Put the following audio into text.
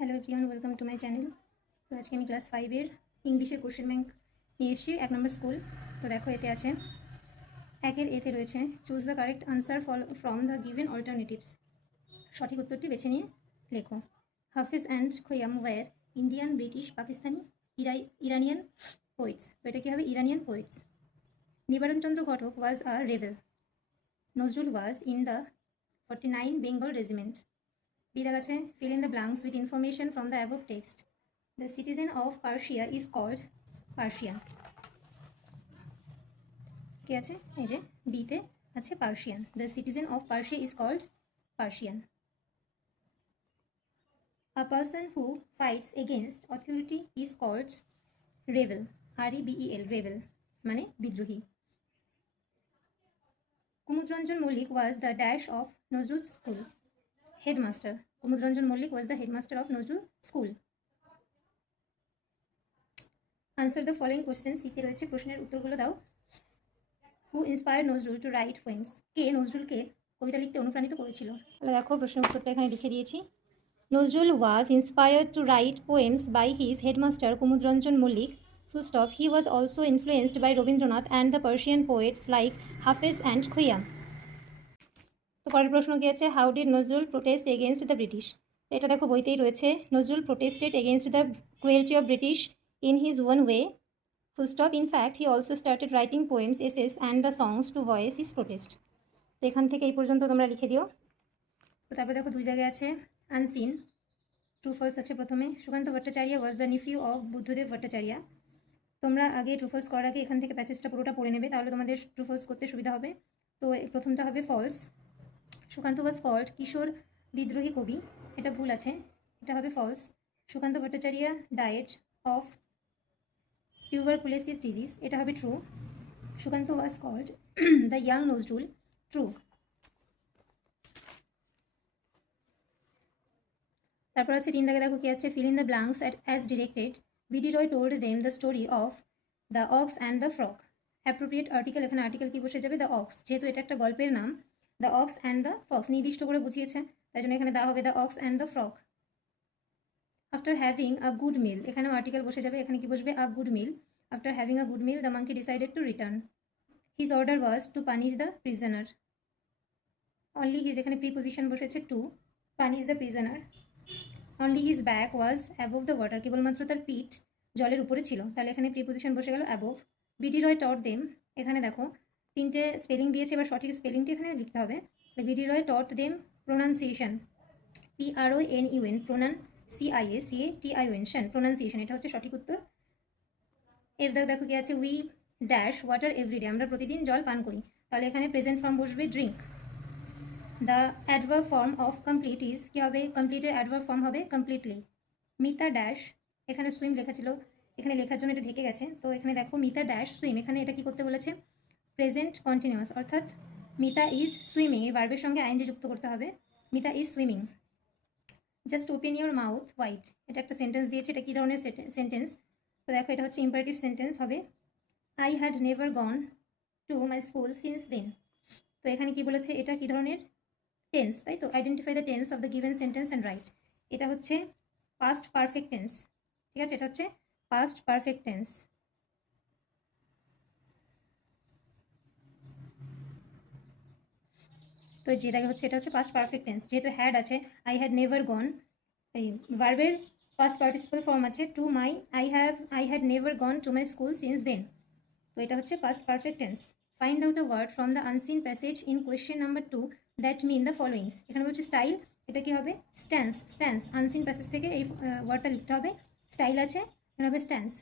Hello everyone, welcome to my channel. তো আজকে আমি ক্লাস 5-এর ইংলিশের কোশ্চেন ব্যাংক নিয়ে এসেছি, 1 নম্বর স্কুল। তো দেখো, এতে আছে এতে রয়েছে choose the correct answer from the given alternatives. সঠিক উত্তরটি বেছে নিয়ে লেখো। Hafiz and Khayyam were Indian, British, Pakistani, Iranian poets. তো এটা কী হবে? Iranian poets. Nibaranchandra Ghatak was a rebel. Nazrul was in the 49 Bengal regiment. বিদাগ আছে fill in the blanks with information from the above text. The citizen of Persia is called Persian. কি আছে? এই যে বিতে আছে Persian. The citizen of Persia is called Persian. A person who fights against authority is called rebel. R-E-B-E-L, rebel মানে বিদ্রোহী। Kumudranjan Mallick was the dash of Nazrul school. Headmaster. Kumudranjan Mallick was the headmaster of Nazrul school. Answer the following question. সিতে রয়েছে প্রশ্নের উত্তরগুলো দাও। Who inspire Nazrul to write poems? কে নজরুলকে কবিতা লিখতে অনুপ্রাণিত করেছিল? তাহলে দেখো, প্রশ্নের উত্তরটা এখানে লিখে দিয়েছি। Nazrul was inspired to write poems by his headmaster Kumudranjan Mallik. Full stop. He was also influenced by Rabindranath and the Persian poets like Hafez and Khayyam. তো পরের প্রশ্ন কি আছে? How did Nazrul protest against the British? এটা দেখো বইতেই রয়েছে। Nazrul protested against the cruelty of British in his own way. Full stop. In fact, he also started writing poems, essays and the songs to voice his protest. তো এখান থেকে এই পর্যন্ত তোমরা লিখে দিও। তো তারপরে দেখো দুই জায়গায় আছে আনসিন। ট্রু ফলস আছে প্রথমে। Sukanta Bhattacharya was the nephew of Buddhadeb Bhattacharya. তোমরা আগে ট্রু ফলস করার আগে এখান থেকে প্যাসেজটা পুরোটা পড়ে নেবে, তাহলে তোমাদের ট্রু ফলস করতে সুবিধা হবে। তো প্রথমটা হবে ফলস। সুকান্ত ওয়াজ কল্ড কিশোর বিদ্রোহী কবি। এটা ভুল আছে, এটা হবে false. Sukanta Bhattacharya died of tuberculosis disease, এটা হবে true. Sukanta was called the young Nazrul, true. তারপর আছে 3 দাগে দেখো কি আছে? fill in the blanks as directed. BD Roy told them the story of the ox and the frog. appropriate article, এখানে article কি বসে যাবে? the ox, যেহেতু এটা একটা গল্পের নাম। the ox and the fox নির্দিষ্ট করে বুঝিয়েছে, তাই জন্য এখানে দেওয়া হবে the ox and the frog. after having a good meal, এখানেও আর্টিকেল বসে যাবে, এখানে কি বসবে? a good meal. After having a good meal, the monkey decided to return. His order was to punish the prisoner. Only his, এখানে preposition বসেছে to punish the prisoner. Only his back was above the water, কেবলমাত্র তার পিঠ জলের উপরে ছিল, তাহলে এখানে preposition বসে গেল above. বিডি রয় taught them, এখানে দেখো তিনটে স্পেলিং দিয়েছে, এবার সঠিক স্পেলিংটি এখানে লিখতে হবে। বিডি রয় taught them pronunciation, PRONUN, pronoun CIACATION, pronunciation, এটা হচ্ছে সঠিক উত্তর। এর দেখো কি আছে? উই ড্যাশ ওয়াটার এভরিডে, আমরা প্রতিদিন জল পান করি, তাহলে এখানে প্রেজেন্ট ফর্ম বসবে drink. The adverb form of complete is, কী হবে? কমপ্লিটের অ্যাডভার্ব ফর্ম হবে কমপ্লিটলি। মিতা ড্যাশ, এখানে সুইম লেখা ছিল, এখানে লেখার জন্য এটা ঢেকে গেছে, তো এখানে দেখো মিতা ড্যাশ সুইম, এখানে এটা কি করতে বলেছে? প্রেজেন্ট কন্টিনিউয়াস, অর্থাৎ মিতা ইজ সুইমিং, এই ভার্বের সঙ্গে আইএনজি যুক্ত করতে হবে। Mita is swimming. Just open your mouth wide, এটা একটা সেন্টেন্স দিয়েছে, এটা কী ধরনের সেন্টেন্স? তো দেখো, এটা হচ্ছে ইম্পারেটিভ সেন্টেন্স হবে। I had never gone to my school since then. তো এখানে কি বলেছে? এটা কি ধরনের টেন্স, তাই তো? Identify the tense of the given sentence and right. এটা হচ্ছে পাস্ট পারফেক্ট টেন্স, ঠিক আছে? এটা হচ্ছে পাস্ট পারফেক্ট টেন্স। তো যে দাগে হচ্ছে, এটা হচ্ছে পাস্ট পারফেক্ট টেন্স, যেহেতু হ্যাড আছে, আই হ্যাড নেভার গন, এই ভার্বের পাস্ট পার্টিসিপাল ফর্ম আছে to my, I had never gone to my school since then, তো এটা হচ্ছে past perfect tense. Find out a word from the unseen passage in question number 2 that mean the followings. এখানে বলছে style, এটা কি হবে? Stance. Unseen passage থেকে এই ওয়ার্ডটা লিখতে হবে। স্টাইল আছে, এখানে হবে স্ট্যান্স।